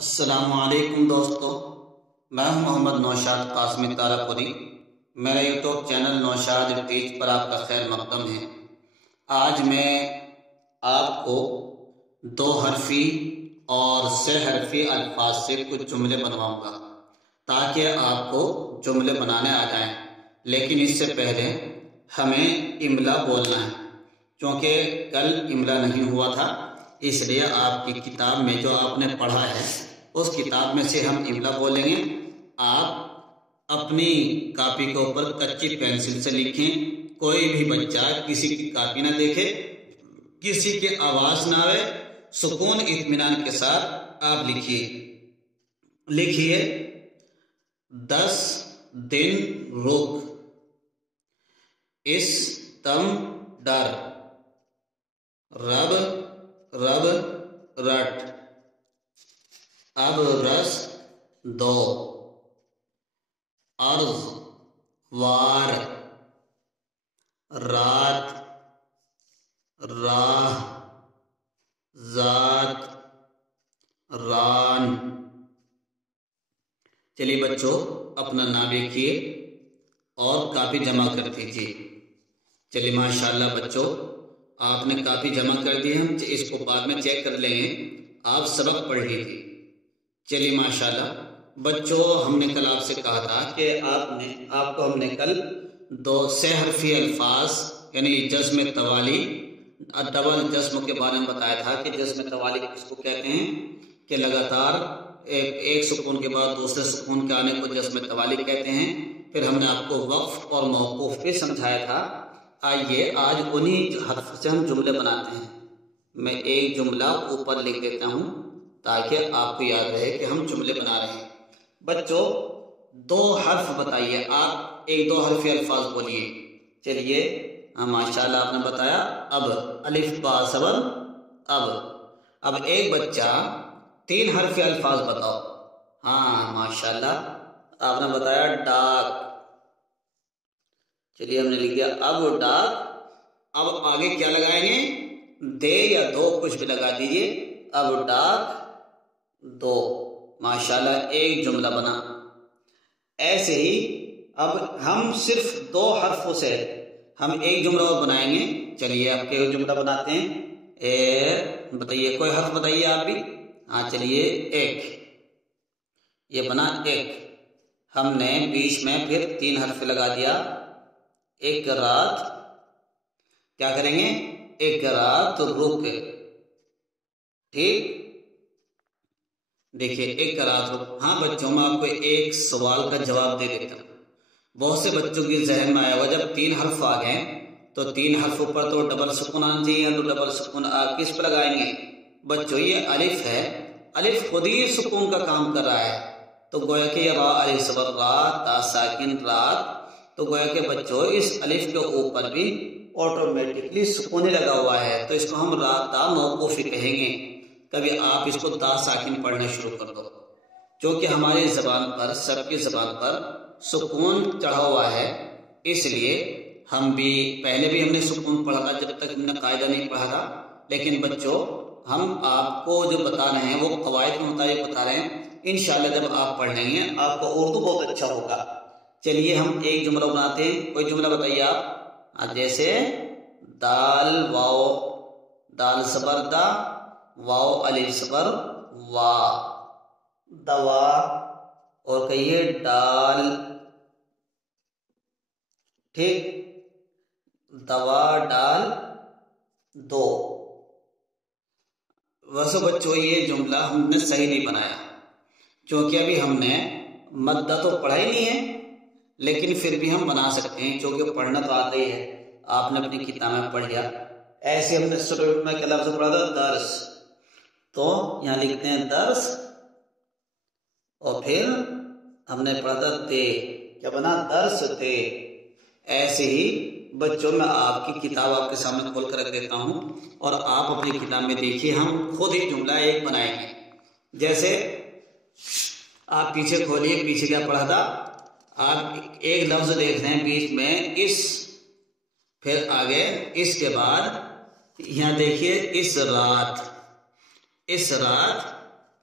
السلام علیکم دوستو، میں ہوں محمد نوشاد قاسمی تارپوری۔ میرا یوٹیوب چینل نوشاد ٹیچ پر آپ کا خیر مقدم ہے۔ آج میں آپ کو 2 حرفی اور 6 حرفی الفاظ سے کچھ جملے بنواؤں گا تاکہ آپ کو جملے بنانے آ جائیں، لیکن اس سے پہلے ہمیں املا بولنا ہے، کیونکہ کل املا نہیں ہوا تھا، اس لیے آپ کی کتاب میں جو آپ نے پڑھا ہے اس کتاب میں سے ہم املا بولیں گے۔ آپ اپنی کاپی کے اوپر کچی پینسل سے لکھیں، کوئی بھی بچہ کسی کی کاپی نہ دیکھے، کسی کی آواز نہ آئے، سکون اطمینان کے ساتھ آپ لکھیے 10 دن رک، اس تم ڈر، رب رب رٹ، اب رس دو، عرض وار، رات راہ، ذات ران۔ چلیے بچوں، اپنا نام لکھیے اور کاپی جمع کر دیجیے۔ چلیے ماشاءاللہ بچوں، آپ نے کاپی جمع کر دی، ہم اس کو بعد میں چیک کر لیں گے، آپ سبق پڑھ لیجیے۔ چلیے ماشاءاللہ بچوں، ہم نے کل آپ سے کہا تھا کہ آپ کو ہم نے کل 2 6 حرفی الفاظ یعنی جزم توالی، ڈبل جزم کے بارے میں بتایا تھا کہ جزم توالی کس کو کہتے ہیں، کہ لگاتار ایک سکون کے بعد دوسرے سکون کے آنے کو جزم توالی کہتے ہیں۔ پھر ہم نے آپ کو وقف اور موقوف بھی سمجھایا تھا۔ آئیے آج انہی حرف سے ہم جملے بناتے ہیں۔ میں ایک جملہ اوپر لکھ دیتا ہوں تاکہ آپ کو یاد رہے کہ ہم جملے بنا رہے ہیں۔ بچوں 2 حرف بتائیے، آپ 1-2 حرفی الفاظ بولیے۔ چلیے ماشاءاللہ آپ نے بتایا، اب الف با زبر اب ایک بچہ 3 حرفی الفاظ بتاؤ۔ ہاں ماشاءاللہ آپ نے بتایا ڈاک۔ چلیے ہم نے لکھ دیا اب ڈاک۔ اب آگے کیا لگائیں گے؟ دے یا دو کچھ بھی لگا دیجئے۔ اب ڈاک 2۔ ماشاءاللہ ایک جملہ بنا۔ ایسے ہی اب ہم صرف 2 حرفوں سے ہم ایک جملہ اور بنائیں گے۔ چلیے آپ کے جملہ بناتے ہیں۔ بتائیے کوئی حرف بتائیے آپ بھی۔ ہاں چلیے ایک، یہ بنا ایک۔ ہم نے بیچ میں پھر 3 حرف لگا دیا۔ ایک رات، کیا کریں گے؟ ایک رات رک، ٹھیک؟ دیکھیے ایک رات رک۔ ہاں بچوں، میں آپ کو ایک سوال کا جواب دے دیتا ہوں۔ بہت سے بچوں کے ذہن میں آیا ہوا جب 3 حرف آ گئے تو 3 حرفوں پر تو ڈبل سکون آنا چاہیے، تو ڈبل سکون کس پر لگائیں گے؟ بچوں یہ الف ہے، الف خود ہی سکون کا کام کر رہا ہے، تو گویا کہ یہ را الف زبر را تا ساکن رات، تو گویا کہ بچوں اس الف کے اوپر بھی آٹومیٹکلی سکون لگا ہوا ہے، تو اس کو ہم را تا موقوفی کہیں گے۔ کبھی آپ اس کو تا ساکن پڑھنا شروع کر دو، کیونکہ ہماری زبان پر، سب کی زبان پر سکون چڑھا ہوا ہے، اس لیے ہم بھی پہلے بھی ہم نے سکون پڑھا تھا جب تک ہم نے قاعدہ نہیں پڑھا تھا، لیکن بچوں ہم آپ کو جو بتا رہے ہیں وہ قواعد کے مطابق بتا رہے ہیں۔ انشاءاللہ جب آپ پڑھ لیں گے آپ کو اردو بہت اچھا ہوگا۔ چلیے ہم ایک جملہ بناتے ہیں، کوئی جملہ بتائیے آپ۔ جیسے دال واو، دال زبر دا، واو الف زبر وا، دوا، اور کہیے ڈال، ٹھیک؟ دوا ڈال 2۔ ویسے بچوں یہ جملہ ہم نے صحیح نہیں بنایا، کیونکہ ابھی ہم نے مدہ تو پڑھا ہی نہیں ہے، لیکن پھر بھی ہم بنا سکتے ہیں، کیونکہ پڑھنا تو آتا ہی ہے، آپ نے اپنی کتاب میں پڑھ لیا۔ ایسے ہم نے شروع میں کیا لفظ پڑھا تھا؟ درس، تو یہاں لکھتے ہیں درس، اور پھر ہم نے پڑھا تھا دے، کیا بنا؟ درس دے۔ ایسے ہی بچوں میں آپ کی کتاب آپ کے سامنے کھول کر رکھ دیتا ہوں، اور آپ اپنی کتاب میں دیکھیے، ہم خود ہی جملہ ایک بنائیں گے۔ جیسے آپ پیچھے کھولیے، پیچھے کیا پڑھا تھا؟ آپ ایک لفظ دیکھ رہے ہیں بیچ میں اس، پھر آگے اس کے بعد یہاں دیکھیے اس رات،